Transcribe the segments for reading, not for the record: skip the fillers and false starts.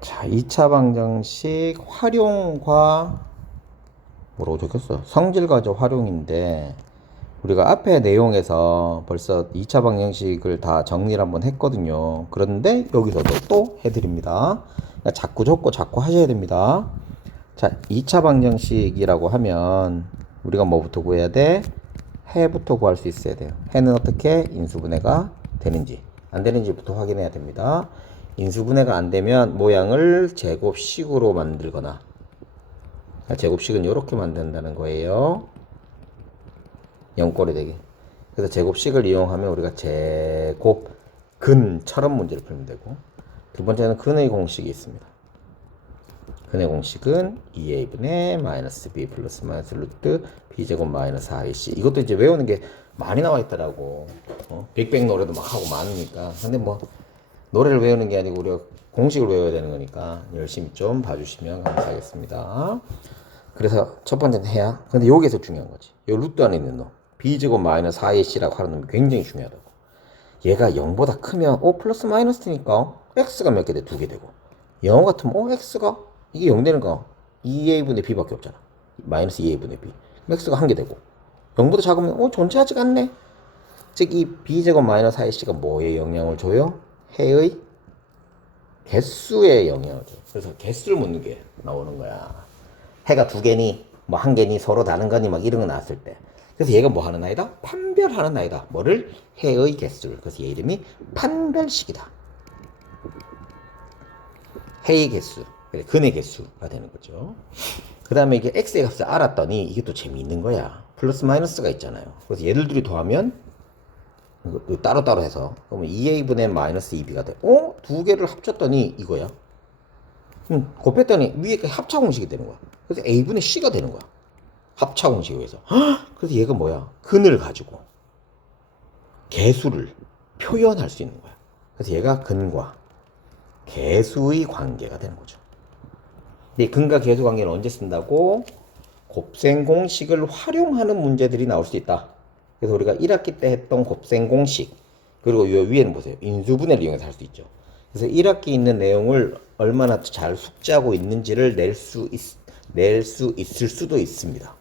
자, 2차 방정식 활용과 뭐라고 적혔어? 성질과적 활용인데 우리가 앞에 내용에서 벌써 2차 방정식을 다 정리를 한번 했거든요. 그런데 여기서도 또 해드립니다. 그러니까 자꾸 적고 자꾸 하셔야 됩니다. 자, 2차 방정식이라고 하면 우리가 뭐부터 구해야 돼? 해부터 구할 수 있어야 돼요. 해는 어떻게 인수분해가 되는지 안 되는지부터 확인해야 됩니다. 인수분해가 안 되면 모양을 제곱식으로 만들거나, 제곱식은 이렇게 만든다는 거예요. 0꼴이 되게. 그래서 제곱식을 이용하면 우리가 제곱 근처럼 문제를 풀면 되고, 두 번째는 근의 공식이 있습니다. 근의 공식은 2a분의 마이너스 b 플러스 마이너스 루트 b제곱 마이너스 4ac. 이것도 이제 외우는 게 많이 나와 있더라고. 빅뱅 노래도 막 하고 많으니까. 근데 뭐 노래를 외우는 게 아니고 우리가 공식을 외워야 되는 거니까 열심히 좀 봐주시면 감사하겠습니다. 그래서 첫 번째는 해야. 근데 여기에서 중요한 거지. 이 루트 안에 있는 놈 b제곱 마이너스 4ac라고 하는 놈이 굉장히 중요하다고. 얘가 0보다 크면 플러스 마이너스니까 x가 몇 개 돼? 2개 되고, 0 같으면 x가 이게 0 되는 거 2a분의 b밖에 없잖아. 마이너스 2a분의 b. x가 1개 되고, 0보다 작으면 존재하지가 않네. 즉 이 b제곱 마이너스 4ac가 뭐에 영향을 줘요? 해의 개수에 영향을 줘요. 그래서 개수를 묻는 게 나오는 거야. 해가 2개니 뭐 1개니 서로 다른 거니 막 이런 거 나왔을 때. 그래서 얘가 뭐 하는 아이다? 판별하는 아이다. 뭐를? 해의 개수를. 그래서 얘 이름이 판별식이다. 해의 개수, 근의 개수가 되는 거죠. 그 다음에 이게 x의 값을 알았더니 이게 또 재미있는 거야. 플러스 마이너스가 있잖아요. 그래서 얘들 둘이 더하면 따로따로 해서 그러면 2a분의 마이너스 2b가 돼. 두 개를 합쳤더니 이거야. 곱했더니 위에 합차 공식이 되는 거야. 그래서 a분의 c가 되는 거야. 합차 공식에 의해서. 그래서 얘가 뭐야? 근을 가지고 개수를 표현할 수 있는 거야. 그래서 얘가 근과 개수의 관계가 되는 거죠. 근데 근과 개수 관계는 언제 쓴다고? 곱셈 공식을 활용하는 문제들이 나올 수 있다. 그래서 우리가 1학기 때 했던 곱셈 공식, 그리고 이 위에는 보세요. 인수분해를 이용해서 할 수 있죠. 그래서 1학기 있는 내용을 얼마나 잘 숙지하고 있는지를 낼 수 있을 수도 있습니다.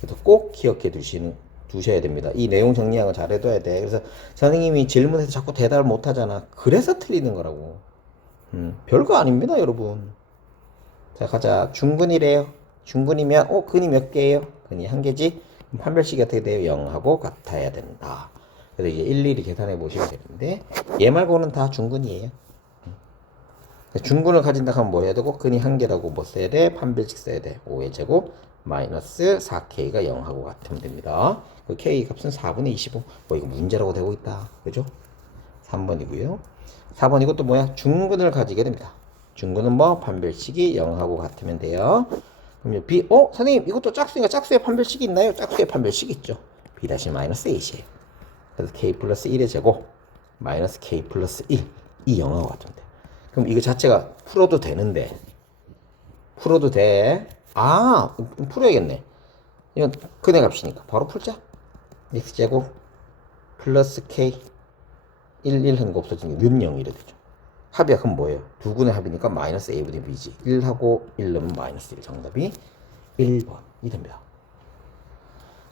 그래서 꼭 기억해 두셔야 됩니다. 이 내용 정리하고 잘 해둬야 돼. 그래서 선생님이 질문해서 자꾸 대답을 못 하잖아. 그래서 틀리는 거라고. 별거 아닙니다, 여러분. 자, 가자. 중근이래요. 중근이면 근이 몇 개예요? 근이 1개지? 판별식이 어떻게 돼요? 0하고 같아야 된다. 그래서 이제 일일이 계산해 보시면 되는데, 얘 말고는 다 중근이에요. 중근을 가진다 하면 뭐 해야 되고, 근이 1개라고 뭐 써야 돼? 판별식 써야 돼. 5의 제곱 마이너스 4k가 0하고 같으면 됩니다. 그 k 값은 4분의 25. 이거 문제라고 되고 있다. 그죠? 3번이고요. 4번 이것도 뭐야? 중근을 가지게 됩니다. 중근은 뭐? 판별식이 0하고 같으면 돼요. 그럼 b, 선생님 이것도 짝수니까 짝수의 판별식이 있나요? 짝수의 판별식이 있죠. b 다시 마이너스 8이에요. 그래서 k 플러스 1의 제곱 마이너스 k 플러스 1, 이 0하고 같으면 돼. 그럼 이거 자체가 풀어도 되는데, 풀어도 돼. 풀어야겠네. 이건 근의 값이니까 바로 풀자. x제곱 플러스 k 1 하는 거 없어지니까 는 0이 되죠. 합이야. 그럼 뭐예요? 두 근의 합이니까 마이너스 a분의 b지. 1하고 1 넣으면 마이너스 1. 정답이 1번이 됩니다.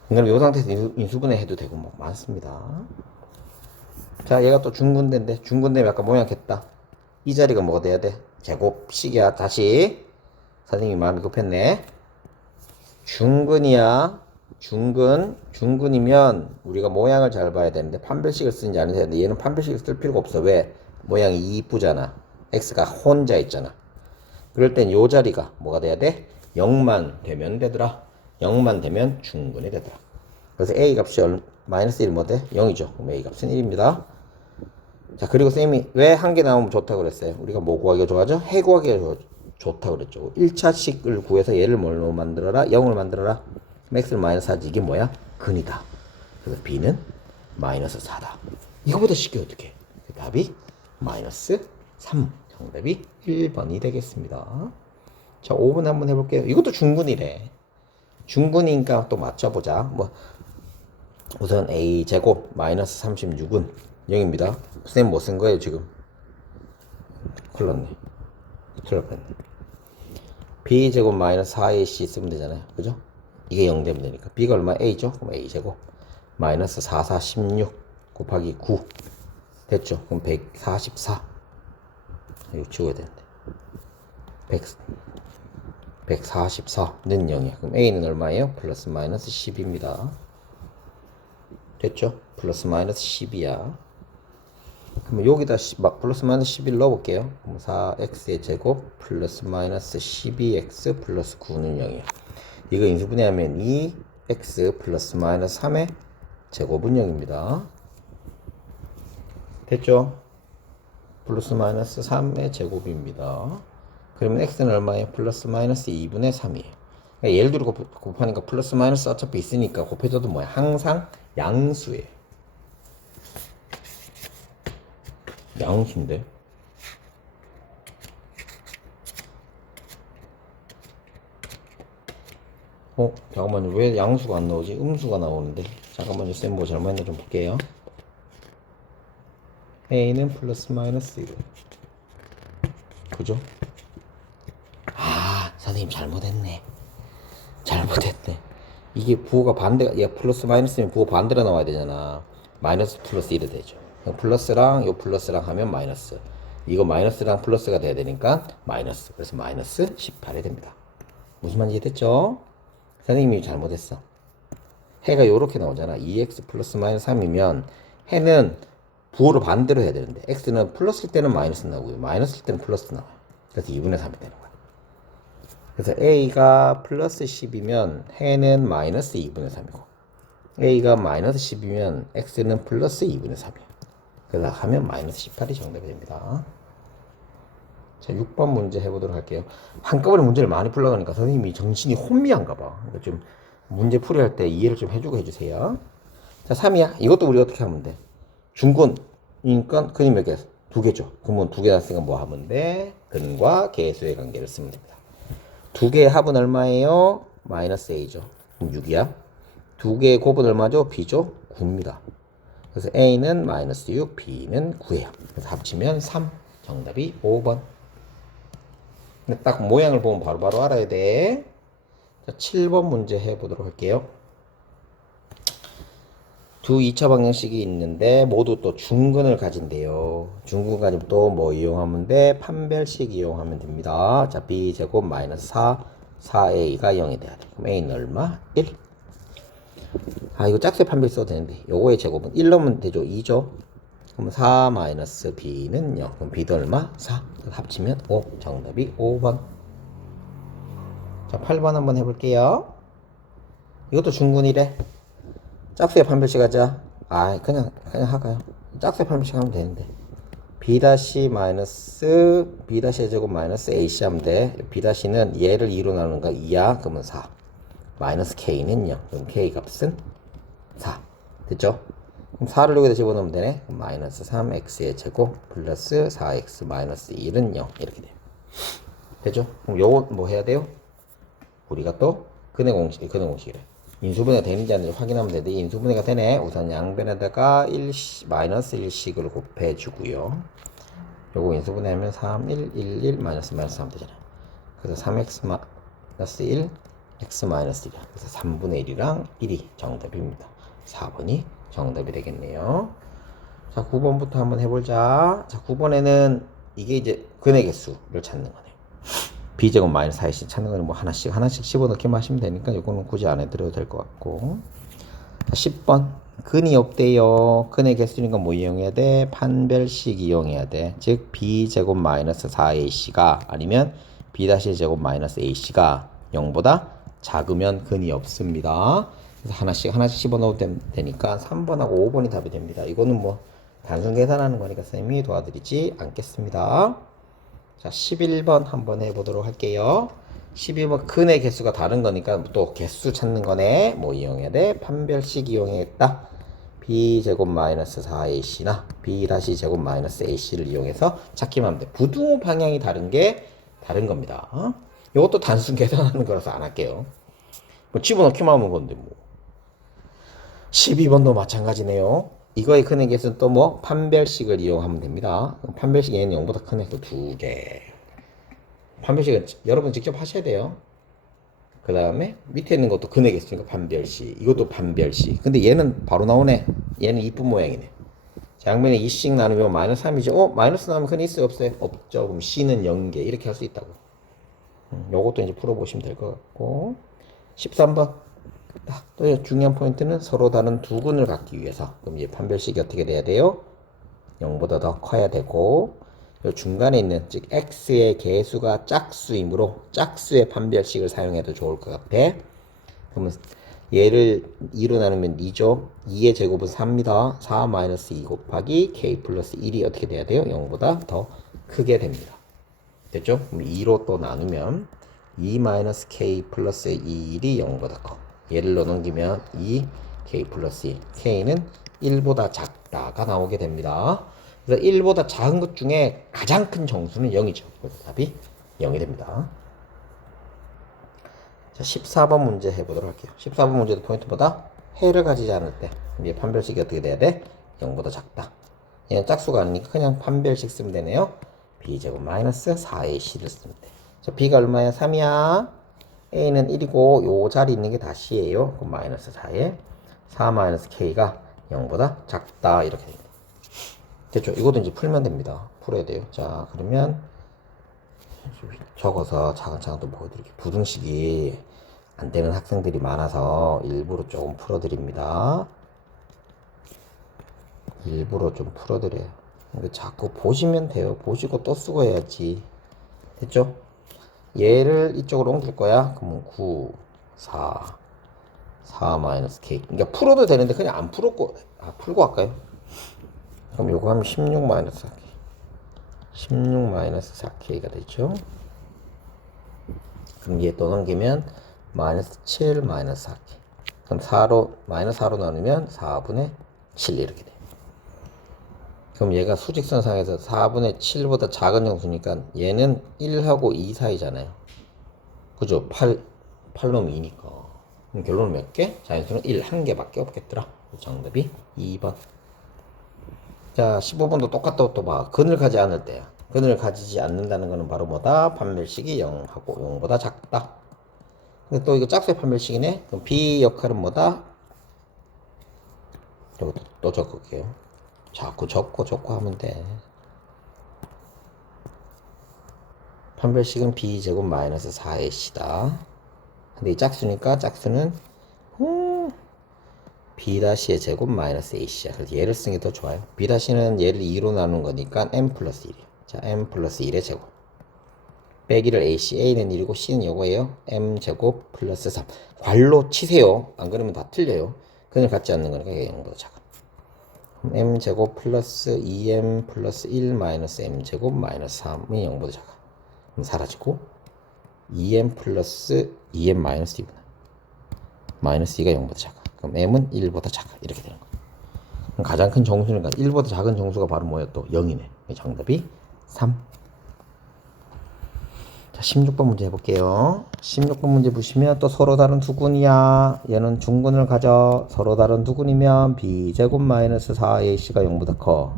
그럼 이 상태에서 인수분해 해도 되고 뭐 많습니다. 자, 얘가 또 중근대인데, 중근대면 약간 모양했다. 이 자리가 뭐가 돼야 돼? 제곱식이야. 다시 선생님이 마음이 급했네. 중근이야. 중근이면 우리가 모양을 잘 봐야 되는데 판별식을 쓰는지 안 해야 되는데, 얘는 판별식을 쓸 필요가 없어. 왜? 모양이 이쁘잖아. x가 혼자 있잖아. 그럴 땐 요 자리가 뭐가 돼야 돼? 0만 되면 되더라. 0만 되면 중근이 되더라. 그래서 a 값이 마이너스 1 뭐 돼? 0이죠. 그럼 a 값은 1입니다. 자, 그리고 쌤이 왜 한 개 나오면 좋다고 그랬어요? 우리가 뭐 구하기가 좋아하죠? 해 구하기가 좋다고 그랬죠. 1차식을 구해서 얘를 뭘로 만들어라? 0을 만들어라. x를 마이너스 4지. 이게 뭐야? 근이다. 그래서 b는 마이너스 4다. 이거보다 쉽게 어떻게? 답이 마이너스 3. 정답이 1번이 되겠습니다. 자, 5번 한번 해볼게요. 이것도 중근이래. 중근이니까 또 맞춰보자. 우선 a 제곱 마이너스 36은 0입니다. 선생님 뭐 쓴 거예요 지금? 큰일 났네. 큰일 날 뻔했네. b제곱 마이너스 4ac 쓰면 되잖아요. 그죠? 이게 0 되면 되니까. b가 얼마? a죠? 그럼 a제곱 마이너스 4, 4, 16 곱하기 9 됐죠? 그럼 144. 이거 지워야 되는데 144는 0이야. 그럼 a는 얼마예요? 플러스 마이너스 10입니다. 됐죠? 플러스 마이너스 10이야. 그럼 여기다 플러스 마이너스 11 넣어볼게요. 그럼 4x의 제곱 플러스 마이너스 12x 플러스 9는 0이야. 이거 인수분해하면 2x 플러스 마이너스 3의 제곱은 0입니다. 됐죠? 플러스 마이너스 3의 제곱입니다. 그러면 x는 얼마예요? 플러스 마이너스 2분의 3이에요. 그러니까 예를 들어 곱하니까 플러스 마이너스 어차피 있으니까 곱해줘도 뭐야? 항상 양수예요. 양수인데? 잠깐만요. 왜 양수가 안 나오지? 음수가 나오는데. 잠깐만요. 쌤 뭐 잘못했나 좀 볼게요. a는 플러스 마이너스 1. 그죠? 아, 선생님 잘못했네. 이게 부호가 반대가, 얘 플러스 마이너스면 부호 반대로 나와야 되잖아. 마이너스 플러스 1이 되죠. 플러스랑 요 플러스랑 하면 마이너스. 이거 마이너스랑 플러스가 돼야 되니까 마이너스. 그래서 마이너스 18이 됩니다. 무슨 말인지 이해됐죠? 선생님이 잘못했어. 해가 요렇게 나오잖아. 2x 플러스 마이너스 3이면 해는 부호를 반대로 해야 되는데 x는 플러스일 때는 마이너스 나오고요. 마이너스일 때는 플러스 나와요. 그래서 2분의 3이 되는 거야. 그래서 a가 플러스 10이면 해는 마이너스 2분의 3이고 a가 마이너스 10이면 x는 플러스 2분의 3이야. 그래서 하면 마이너스 18이 정답이 됩니다. 자, 6번 문제 해보도록 할게요. 한꺼번에 문제를 많이 풀려고 하니까 선생님이 정신이 혼미한가 봐. 그러니까 좀 문제 풀이할 때 이해를 좀 해주고 해주세요. 자, 3이야. 이것도 우리 어떻게 하면 돼? 중근이니까 근이 몇 개? 2개죠. 그러면 2개 났으니까 뭐 하면 돼? 근과 계수의 관계를 쓰면 됩니다. 2개의 합은 얼마예요? 마이너스 a죠. 그럼 6이야. 2개의 곱은 얼마죠? b죠? 9입니다. 그래서 a는 마이너스 6, b는 9예요. 그래서 합치면 3. 정답이 5번. 근데 딱 모양을 보면 바로바로 알아야 돼. 자, 7번 문제 해보도록 할게요. 두 2차 방정식이 있는데 모두 또 중근을 가진대요. 중근 가지면 또 뭐 이용하면 돼? 판별식 이용하면 됩니다. 자, b제곱 마이너스 4, 4a가 0이 돼야 돼. 그럼 a는 얼마? 1. 아, 이거 짝수의 판별 써도 되는데 요거의 제곱은 1 넣으면 되죠. 2죠. 그럼 4 마이너스 b는 0. 그럼 b도 얼마? 4. 합치면 5. 정답이 5번. 자, 8번 한번 해볼게요. 이것도 중근이래. 짝수의 판별식 하자. 아, 그냥 할까요? 짝수의 판별식 하면 되는데. b 마이너스 b의 제곱 마이너스 ac 하면 돼. b는 얘를 2로 나누는 거 2야. 그러면 4. 마이너스 k는 0. 그럼 k 값은 4. 됐죠? 그럼 4를 여기다 집어넣으면 되네. 그럼 마이너스 3x의 제곱 플러스 4x 마이너스 1은 0. 이렇게 돼요. 됐죠? 그럼 요거 뭐 해야 돼요? 우리가 또 근의 공식이래. 인수분해가 되는지 아닌지 확인하면 되는데 인수분해가 되네. 우선 양변에다가 마이너스 1씩을 곱해주고요. 요거 인수분해하면 3, 1, 1, 1, 마이너스 3 되잖아요. 그래서 3x 마이너스 1, x 마이너스 1이야. 그래서 3분의 1이랑 1이 정답입니다. 4번이 정답이 되겠네요. 자, 9번부터 한번 해보자. 자, 9번에는 이게 이제 근의 개수를 찾는 거네. b제곱 마이너스 4ac 찾는 거는 뭐 하나씩 집어넣기만 하시면 되니까 이거는 굳이 안 해드려도 될 것 같고. 자, 10번 근이 없대요. 근의 개수니까 뭐 이용해야 돼? 판별식 이용해야 돼. 즉 b제곱 마이너스 4ac가 아니면 b-제곱 마이너스 ac가 0보다 작으면 근이 없습니다. 그래서 하나씩 집어넣어도 되니까 3번하고 5번이 답이 됩니다. 이거는 뭐 단순 계산하는 거니까 선생님이 도와드리지 않겠습니다. 자, 11번 한번 해보도록 할게요. 11번 근의 개수가 다른 거니까 또 개수 찾는 거네. 뭐 이용해야 돼? 판별식 이용해야겠다. b제곱 마이너스 4ac나 b-제곱 마이너스 ac를 이용해서 찾기만 하면 돼. 부등호 방향이 다른 게 다른 겁니다. 이것도 단순 계산하는 거라서 안 할게요. 뭐 집어넣기만 하면 건데 뭐. 12번도 마찬가지네요. 이거의 근의 개수는 또 뭐 판별식을 이용하면 됩니다. 판별식 얘는 0보다 큰 애도 2개. 판별식은 여러분 직접 하셔야 돼요. 그 다음에 밑에 있는 것도 근액이 있으니까 판별식. 이것도 판별식. 근데 얘는 바로 나오네. 얘는 이쁜 모양이네. 양면에 2씩 나누면 마이너스 3이죠. 마이너스 나누면 근데 있어요? 없어요? 없죠. 그럼 C는 0개. 이렇게 할 수 있다고. 요것도 이제 풀어보시면 될 것 같고. 13번. 또 중요한 포인트는 서로 다른 두 근을 갖기 위해서. 그럼 이제 판별식이 어떻게 돼야 돼요? 0보다 더 커야 되고, 요 중간에 있는, 즉, x의 개수가 짝수이므로 짝수의 판별식을 사용해도 좋을 것 같아. 그러면 얘를 2로 나누면 2죠. 2의 제곱은 4입니다. 4 마이너스 2 곱하기 k 플러스 1이 어떻게 돼야 돼요? 0보다 더 크게 됩니다. 됐죠? 그럼 2로 또 나누면 2 마이너스 k 플러스 1이 0보다 커. 얘를 넣어넘기면 2 k 플러스 1. k는 1보다 작다가 나오게 됩니다. 그래서 1보다 작은 것 중에 가장 큰 정수는 0이죠. 그래서 답이 0이 됩니다. 자, 14번 문제 해보도록 할게요. 14번 문제도 포인트보다 해를 가지지 않을 때 이제 판별식이 어떻게 돼야 돼? 0보다 작다. 얘는 짝수가 아니니까 그냥 판별식 쓰면 되네요. b제곱 마이너스 4ac를 쓰면 돼. 자, b가 얼마야? 3이야. a는 1이고 요 자리 있는 게 다 c예요. 그럼 마이너스 4에 4 마이너스 k가 0보다 작다. 이렇게 됩니다. 됐죠? 이것도 이제 풀면 됩니다. 풀어야 돼요. 자, 그러면 적어서 차근차근 또 보여드릴게요. 부등식이 안 되는 학생들이 많아서 일부러 조금 풀어드립니다. 일부러 좀 풀어드려요. 근데 자꾸 보시면 돼요. 보시고 또 쓰고 해야지. 됐죠? 얘를 이쪽으로 옮길 거야. 그러면 9, 4, 4 마이너스 k. 그러니까 풀어도 되는데 그냥 안 풀었고, 풀고 할까요? 그럼 요거 하면 16 마이너스 4k. 16 마이너스 4k가 되죠. 그럼 얘 또 넘기면 마이너스 7 마이너스 4k. 그럼 4로 마이너스 4로 나누면 4분의 7 이렇게 돼. 그럼 얘가 수직선상에서 4분의 7보다 작은 정수니까 얘는 1하고 2 사이잖아요. 그죠? 8 놈이 2니까. 그럼 결론은 몇 개? 자연수는 1, 한 개밖에 없겠더라. 정답이 2번. 자, 15번도 똑같다고 또 봐. 근을 가지 않을 때야. 근을 가지지 않는다는 것은 바로 뭐다? 판별식이 0하고 0보다 작다. 근데 또 이거 짝수의 판별식이네. 그럼 B 역할은 뭐다? 이것도 또 적을게요. 자꾸 적고 하면 돼. 판별식은 B제곱 마이너스 4ac다. 근데 이 짝수니까 짝수는 B-의 제곱 마이너스 ac야. 그래서 얘를 쓰는 게 더 좋아요. B-는 얘를 2로 나누는 거니까 m 플러스 1이야. 자, m 플러스 1의 제곱. 빼기를 ac, a는 1이고 c는 요거예요. m 제곱 플러스 3. 괄로 치세요. 안 그러면 다 틀려요. 근을 갖지 않는 거니까 이게 0보다 작아. m 제곱 플러스 2m 플러스 1 마이너스 m 제곱 마이너스 3이 0보다 작아. 그럼 사라지고 2m 플러스 2m 마이너스 2구나. 마이너스 2가 0보다 작아. 그럼 m은 1보다 작아. 이렇게 되는 거야. 그럼 가장 큰 정수니까 1보다 작은 정수가 바로 뭐야? 또 0이네. 정답이 3. 자, 16번 문제 해볼게요. 16번 문제 보시면 또 서로 다른 두 근이야. 얘는 중근을 가져. 서로 다른 두 근이면 b제곱 마이너스 4ac가 0보다 커.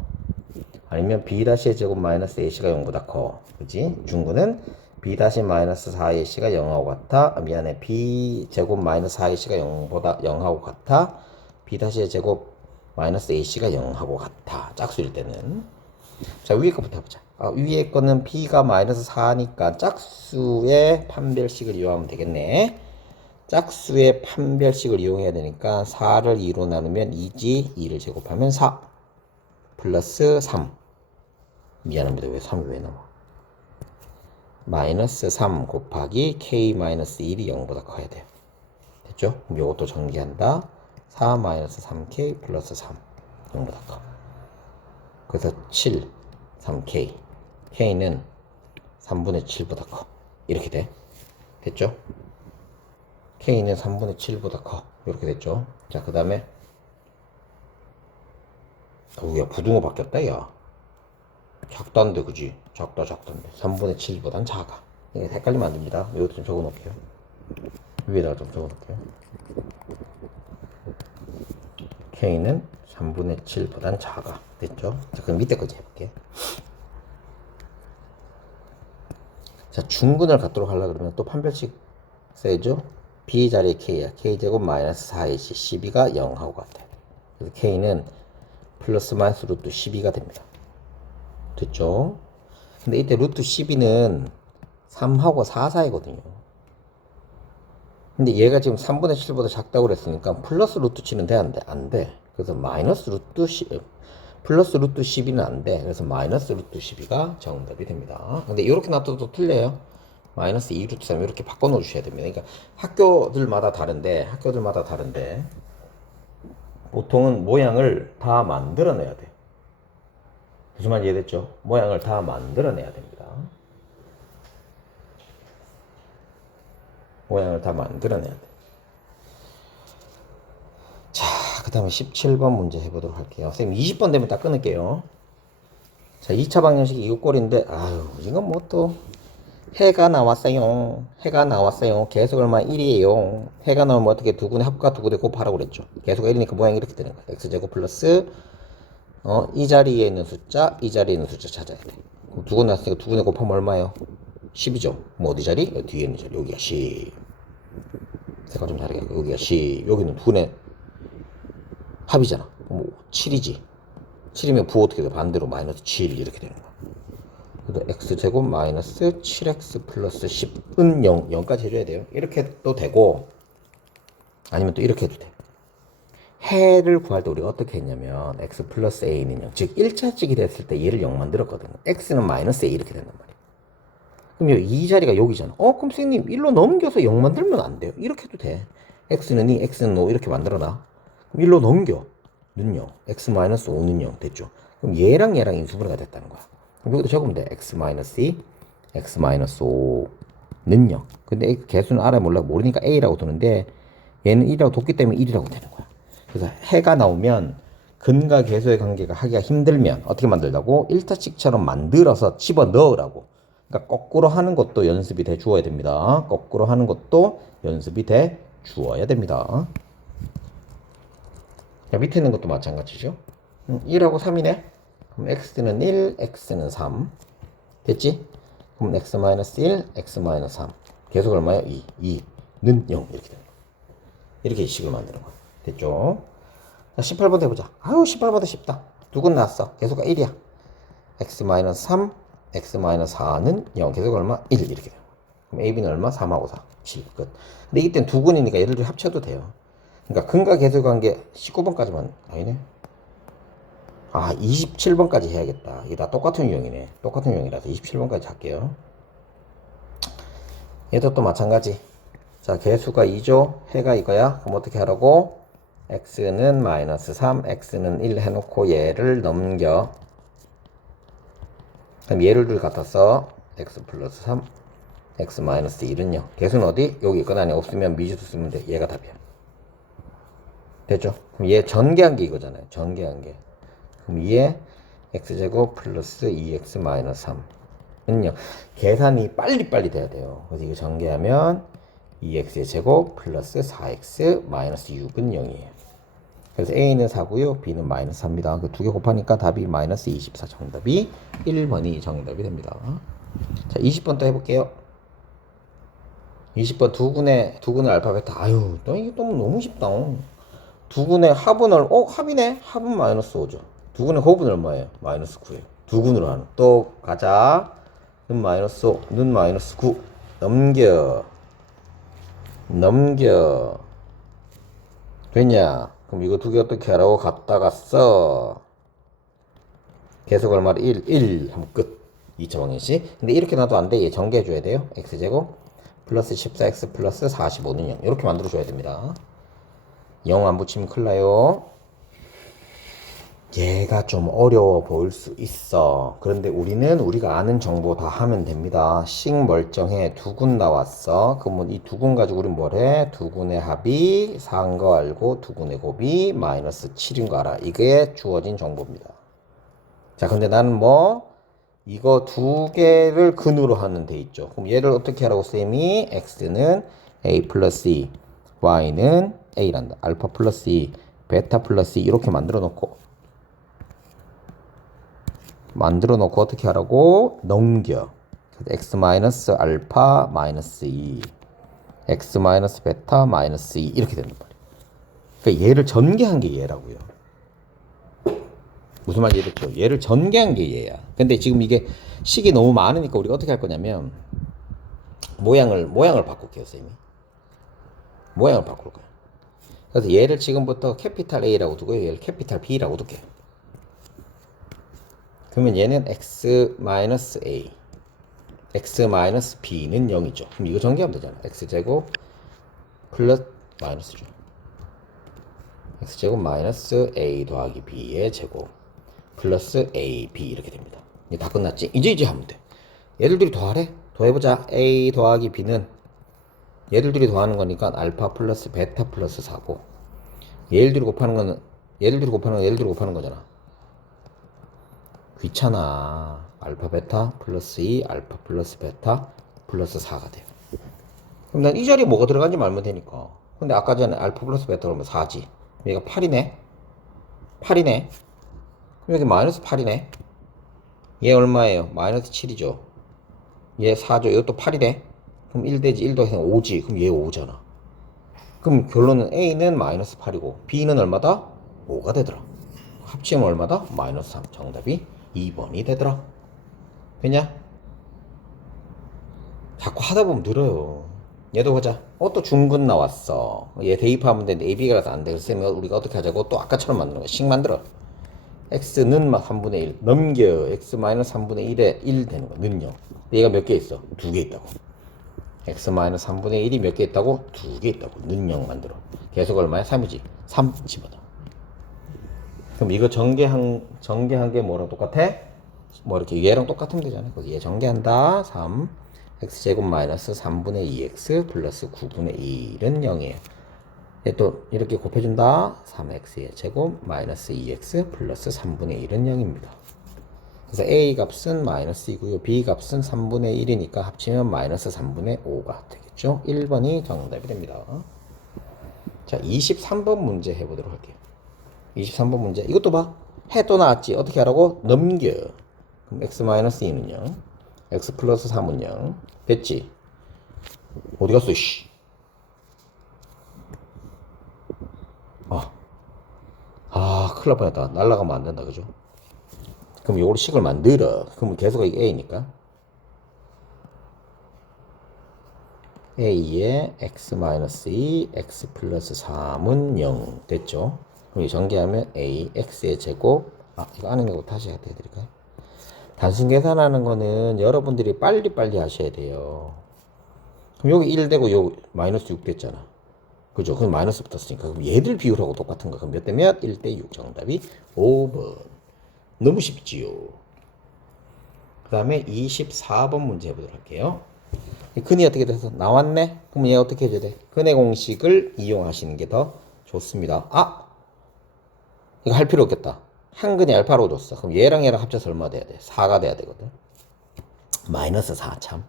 아니면 b-의 제곱 마이너스 ac가 0보다 커. 그지? 중근은 b- 마이너스 4ac가 0하고 같아. 미안해. b제곱 마이너스 4ac가 0보다 0하고 같아. b-의 제곱 마이너스 ac가 0하고 같아. 짝수일 때는. 자, 위에 거부터 해보자. 위에 거는 b가 마이너스 4니까 짝수의 판별식을 이용하면 되겠네. 짝수의 판별식을 이용해야 되니까 4를 2로 나누면 2지. 2를 제곱하면 4 플러스 3. 미안합니다. 왜 3이 왜 나와? 마이너스 3 곱하기 k 마이너스 1이 0보다 커야 돼요. 됐죠? 그럼 이것도 전개한다. 4 마이너스 3k 플러스 3 0보다 커. 그래서 7 3k. k는 3분의 7보다 커. 이렇게 돼. 됐죠? k는 3분의 7보다 커. 이렇게 됐죠? 자, 그 다음에 야, 부등호 바뀌었다, 야. 작다인데, 그지? 작다인데. 3분의 7보단 작아. 이게 헷갈리면 안 됩니다. 이것도 좀 적어 놓을게요. 위에다가 좀 적어 놓을게요. k는 3분의 7보단 작아. 됐죠? 자, 그럼 밑에 거지 해볼게. 자, 중근을 갖도록 하려고 그러면 또 판별식 써야죠. b 자리에 k야. k제곱 마이너스 4ac 12가 0 하고 같아요. 그래서 k는 플러스 마이너스 루트 12가 됩니다. 됐죠? 근데 이때 루트 12는 3하고 4 사이거든요. 근데 얘가 지금 3분의 7보다 작다고 그랬으니까 플러스 루트 7은 돼? 안 돼? 안 돼. 그래서 마이너스 루트 10, 플러스 루트 12는 안 돼. 그래서 마이너스 루트 12가 정답이 됩니다. 근데 이렇게 놔둬도 틀려요. 마이너스 2 루트 3 이렇게 바꿔 놓으셔야 됩니다. 그러니까 학교들마다 다른데 보통은 모양을 다 만들어내야 돼요. 무슨 말인지 이해됐죠? 모양을 다 만들어내야 됩니다. 모양을 다 만들어내야 돼. 자, 그 다음에 17번 문제 해보도록 할게요. 선생님 20번 되면 딱 끊을게요. 자, 2차 방정식이 이거 꼴인데, 아유, 이건 뭐 또, 해가 나왔어요. 해가 나왔어요. 계속 얼마 1이에요. 해가 나오면 어떻게 두근의 합과 두근의 곱하라고 그랬죠. 계속 1이니까 모양이 이렇게 되는 거야. x제곱 플러스, 이 자리에 있는 숫자, 이 자리에 있는 숫자 찾아야 돼. 두근 나왔으니까 두근의 곱하면 얼마예요? 10이죠. 뭐 어디 자리? 여기 뒤에 있는 자리. 여기가 10. 색깔 좀 다르게. 여기가 10. 여기는 두근의 합이잖아. 뭐 7이지. 7이면 부 어떻게 돼? 반대로 마이너스 7 이렇게 되는 거야. 그래서 x제곱 마이너스 7x 플러스 10은 0, 0까지 해줘야 돼요. 이렇게 해도 되고 아니면 또 이렇게 해도 돼. 해를 구할 때 우리가 어떻게 했냐면 x 플러스 a는 0, 즉 1차식이 됐을 때 얘를 0 만들었거든요. x는 마이너스 a 이렇게 된단 말이에요. 그럼 이 자리가 여기잖아. 그럼 선생님 1로 넘겨서 0 만들면 안 돼요. 이렇게 해도 돼. x는 2, x는 5 이렇게 만들어놔. 그럼 1로 넘겨. 는 0, x 마이너스 5는 0 됐죠. 그럼 얘랑 인수분해가 됐다는 거야. 그럼 여기도 적으면 돼. x 마이너스 2, x 마이너스 5는 0. 근데 개수는 알아 모르니까 a라고 두는데 얘는 1이라고 뒀기 때문에 1이라고 되는 거야. 그래서 해가 나오면 근과 계수의 관계가 하기가 힘들면 어떻게 만들다고? 1차식처럼 만들어서 집어 넣으라고. 그러니까 거꾸로 하는 것도 연습이 돼 주어야 됩니다. 거꾸로 하는 것도 연습이 돼 주어야 됩니다. 자, 밑에 있는 것도 마찬가지죠. 1하고 3이네. 그럼 x는 1, x는 3. 됐지? 그럼 x-1, x-3. 계속 얼마요? 2. 2는 0. 이렇게 되는 거야. 이렇게 식을 만드는 거야. 됐죠? 자, 18번 해보자. 아유, 18번도 쉽다. 두근 나왔어. 계속 1이야. x-3, x-4는 0. 계속 얼마? 1. 이렇게 되는 거야. 그럼 ab는 얼마? 3하고 4. 7. 끝. 근데 이땐 두근이니까 얘를 좀 합쳐도 돼요. 그러니까 근과 계수 관계 19번까지만 아니네. 아, 27번까지 해야겠다. 이게 다 똑같은 유형이네. 똑같은 유형이라서 27번까지 할게요. 얘도 또 마찬가지. 자, 개수가 2죠. 해가 이거야. 그럼 어떻게 하라고? x는 마이너스 3, x는 1 해놓고 얘를 넘겨. 그럼 얘를 둘 갖다 써. x 플러스 3, x 마이너스 1은 0. 개수는 어디? 여기 있거나 아니 없으면 미지수 쓰면 돼. 얘가 답이야. 됐죠? 그럼 얘 전개한 게 이거잖아요. 전개한 게. 그럼 얘 x제곱 플러스 2x 마이너스 3은요. 계산이 빨리빨리 돼야 돼요. 그래서 이거 전개하면 2x의 제곱 플러스 4x 마이너스 6은 0이에요. 그래서 a는 4고요. b는 마이너스 3입니다. 그 두 개 곱하니까 답이 마이너스 24. 정답이 1번이 정답이 됩니다. 자, 20번 또 해볼게요. 20번 두근의 알파벳. 아유, 너 이거 너무 쉽다. 두근의 합은 합이네. 합은 마이너스 5죠. 두근의 곱은 얼마예요? 마이너스 9예요. 두근으로 하는. 또 가자. 는 마이너스 5, 는 마이너스 9. 넘겨. 됐냐? 그럼 이거 두 개 어떻게 하라고? 갖다가 써. 계속 얼마를 1 하면 끝. 2차 방정식. 근데 이렇게 놔도 안 돼. 얘 전개해줘야 돼요. x제곱 플러스 14x 플러스 45는 0. 이렇게 만들어줘야 됩니다. 0 안 붙이면 큰일 나요. 얘가 좀 어려워 보일 수 있어. 그런데 우리는 우리가 아는 정보 다 하면 됩니다. 식 멀쩡해. 두근 나왔어. 그러면 이 두근 가지고 우리 뭐래? 두근의 합이 4인 거 알고 두근의 곱이 마이너스 7인 거 알아. 이게 주어진 정보입니다. 자, 근데 나는 이거 두 개를 근으로 하는 데 있죠. 그럼 얘를 어떻게 하라고 쌤이? x는 a 플러스 2, y는 a란다. 알파 플러스 2, 베타 플러스 2 이렇게 만들어 놓고 어떻게 하라고? 넘겨. x 마이너스 알파 마이너스 2 x 마이너스 베타 마이너스 2 이렇게 된단 말이에요. 그러니까 얘를 전개한 게 얘라고요. 무슨 말인지 이해됐죠? 얘를 전개한 게 얘야. 근데 지금 이게 식이 너무 많으니까 우리가 어떻게 할 거냐면 모양을 바꿀게요, 쌤이. 모양을 바꿀 거야. 그래서 얘를 지금부터 캐피탈 A라고 두고요. 얘를 캐피탈 B라고 둘게요. 그러면 얘는 x 마이너스 A x 마이너스 b는 0이죠. 그럼 이거 전개하면 되잖아. x제곱 플러스 마이너스죠. x제곱 마이너스 a 더하기 b의 제곱 플러스 ab 이렇게 됩니다. 이제 다 끝났지? 이제 하면 돼. 얘들들이 더하래? 더해보자. a 더하기 b는 얘들들이 더하는 거니까 알파 플러스 베타 플러스 4고 얘들들이 곱하는 거는 얘들들이 곱하는 거잖아. 귀찮아. 알파 베타 플러스 2 알파 플러스 베타 플러스 4가 돼요. 그럼 난 이 자리에 뭐가 들어간지 말면 되니까. 근데 아까 전에 알파 플러스 베타 그러면 4지. 얘가 8이네. 그럼 여기 마이너스 8이네. 얘 얼마예요? 마이너스 7이죠. 얘 4죠. 이것도 8이네. 그럼 1 되지. 1 더해서 5지. 그럼 얘 5잖아. 그럼 결론은 A는 마이너스 8이고 B는 얼마다? 5가 되더라. 합치면 얼마다? 마이너스 3. 정답이 2번이 되더라. 되냐? 자꾸 하다 보면 늘어요. 얘도 보자. 또 중근 나왔어. 얘 대입하면 되는데 AB가 가서 안 돼. 그래서 우리가 어떻게 하자고? 또 아까처럼 만드는 거야. 식 만들어. x는 막 3분의 1 넘겨. x 마이너스 3분의 1에 1 되는 거야. 는요. 얘가 몇 개 있어? 2개 있다고. x 마이너스 3분의 1이 몇 개 있다고? 2개 있다고. 는 0 만들어. 계속 얼마야? 3이지. 3 집어넣어. 그럼 이거 전개한 게 뭐랑 똑같아? 뭐 이렇게 얘랑 똑같으면 되잖아. 그래서 얘 전개한다. 3 x제곱 마이너스 3분의 2x 플러스 9분의 1은 0이에요. 얘 또 이렇게 곱해준다. 3x의 제곱 마이너스 2x 플러스 3분의 1은 0입니다. 그래서 a 값은 마이너스 2고요. b 값은 3분의 1이니까 합치면 마이너스 3분의 5가 되겠죠. 1번이 정답이 됩니다. 자, 23번 문제 해보도록 할게요. 23번 문제. 이것도 봐. 해 또 나왔지. 어떻게 하라고? 넘겨. 그럼 x 마이너스 2는 0. x 플러스 3은 0. 됐지? 어디 갔어, 씨. 큰일 날 뻔했다. 날아가면 안 된다, 그죠? 그럼 요걸 식을 만들어. 그러면 계속 이게 a니까. a에 x 마이너스 2, x 플러스 3은 0. 됐죠? 그럼 전개하면 a, x의 제곱. 이거 안 해내고 다시 해드릴까요? 단순 계산하는 거는 여러분들이 빨리 하셔야 돼요. 그럼 여기 1 되고 여기 마이너스 6 됐잖아. 그죠? 그럼 마이너스 붙었으니까. 그럼 얘들 비율하고 똑같은 거. 그럼 몇 대 몇? 1대 6. 정답이 5번. 너무 쉽지요. 그 다음에 24번 문제 해보도록 할게요. 근이 어떻게 돼서 나왔네? 그럼 얘 어떻게 해줘야 돼? 근의 공식을 이용하시는 게 더 좋습니다. 이거 할 필요 없겠다. 한 근이 알파로 줬어. 그럼 얘랑 합쳐서 얼마 돼야 돼? 4가 돼야 되거든. 마이너스 4 참.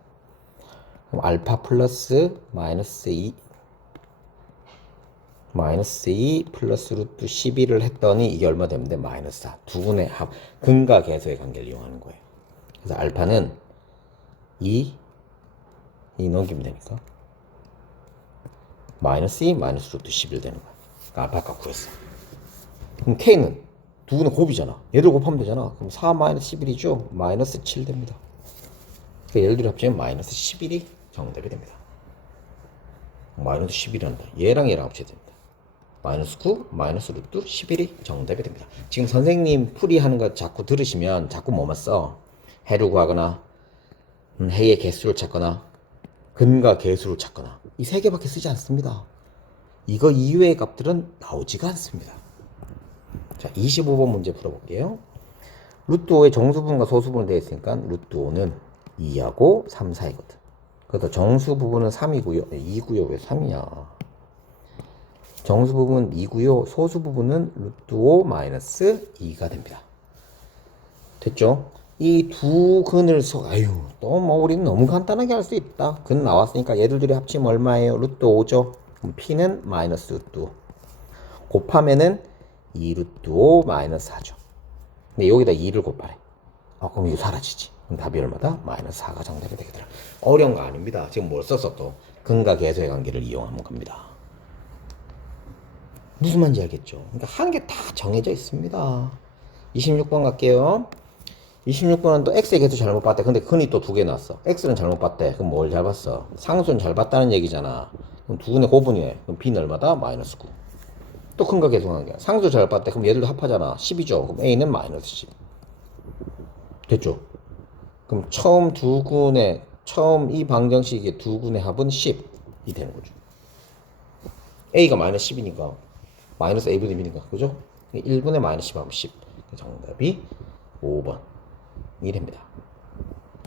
그럼 알파 플러스 마이너스 2 플러스 루트 12를 했더니 이게 얼마 되면 돼? 마이너스 4. 두 근의 합, 근과 계수의 관계를 이용하는 거예요. 그래서 알파는 2 넘기면 되니까 마이너스 2 마이너스 루트 11 되는 거야. 그러니까 알파 값 구했어. 그럼 K는 두 근의 곱이잖아. 얘들 곱하면 되잖아. 그럼 4 마이너스 11이죠? 마이너스 7 됩니다. 그러니까 얘들 합치면 마이너스 11이 정답이 됩니다. 마이너스 11이란다. 얘랑 합쳐야 됩니다. 마이너스 9, 마이너스 루트 11이 정답이 됩니다. 지금 선생님 풀이하는 거 자꾸 들으시면 자꾸 뭐만 써? 해를 구하거나 해의 개수를 찾거나 근과 계수를 찾거나 이 세 개밖에 쓰지 않습니다. 이거 이외의 값들은 나오지가 않습니다. 자, 25번 문제 풀어볼게요. 루트 5의 정수분과 소수분으로 되어 있으니까 루트 5는 2하고 3, 4이거든. 그래서 정수 부분은 3이고요. 2고요. 왜 3이야? 정수 부분은 2고요. 소수 부분은 루트 5 마이너스 2가 됩니다. 됐죠? 이 두 근을 또 뭐 우리는 너무 간단하게 할 수 있다. 근 나왔으니까 얘들들이 합치면 얼마예요? 루트 5죠? 그럼 P는 마이너스 루트 5. 곱하면은 2 루트 5 마이너스 4죠. 근데 여기다 2를 곱하래. 그럼 이거 사라지지. 그럼 답이 얼마다? 마이너스 4가 정답이 되겠더라. 어려운 거 아닙니다. 지금 뭘 썼어 또? 근과 계수의 관계를 이용하는 겁니다. 무슨 말인지 알겠죠? 그러니까 하는 게 다 정해져 있습니다. 26번 갈게요. 26번은 또 x의 개수 잘못 봤대. 근데 근이 또 두 개 나왔어. x는 잘못 봤대. 그럼 뭘 잘 봤어? 상수는 잘 봤다는 얘기잖아. 그럼 두 근의 고분이에. 그럼 b는 얼마다? 마이너스 9. 또 근과 계수 관계. 상수 잘 봤대. 그럼 얘들도 합하잖아. 10이죠. 그럼 a는 마이너스 10. 됐죠? 그럼 처음 이 방정식의 두 근의 합은 10이 되는 거죠. a가 마이너스 10이니까 마이너스 a분의 b니까 그죠? 1분의 마이너스 10 하면 10. 정답이 5번 이 됩니다.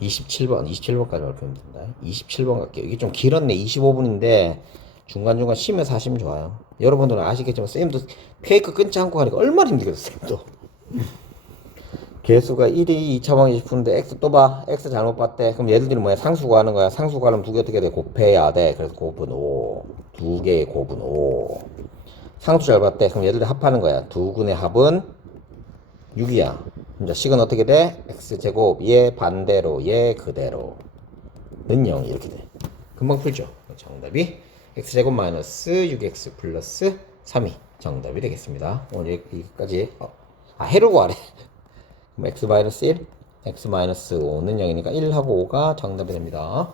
27번까지 발표하면 된다. 27번 갈게요. 이게 좀 길었네. 25분인데 중간중간 쉬면서 하시면 좋아요. 여러분들은 아시겠지만 쌤도 페이크 끊지 않고 하니까 얼마나 힘들겠어 쌤도. 개수가 1이 2차 방정식 푸는데 x 또 봐. x 잘못 봤대. 그럼 얘들이 뭐야? 상수 구하는 거야. 상수 구하려면 두 개 어떻게 돼? 곱해야 돼. 그래서 곱은 5. 두 개의 곱은 5. 상수 잘 봤대. 그럼 얘들이 합하는 거야. 두 근의 합은 6이야. 이제 식은 어떻게 돼? x제곱 얘 반대로 얘 그대로 는 0 이렇게 돼. 금방 풀죠. 정답이 x제곱 마이너스 6x 플러스 3이 정답이 되겠습니다. 오늘 여기까지. 해를 구하래. 그럼 x 마이너스 1, x 마이너스 5는 0이니까 1하고 5가 정답이 됩니다.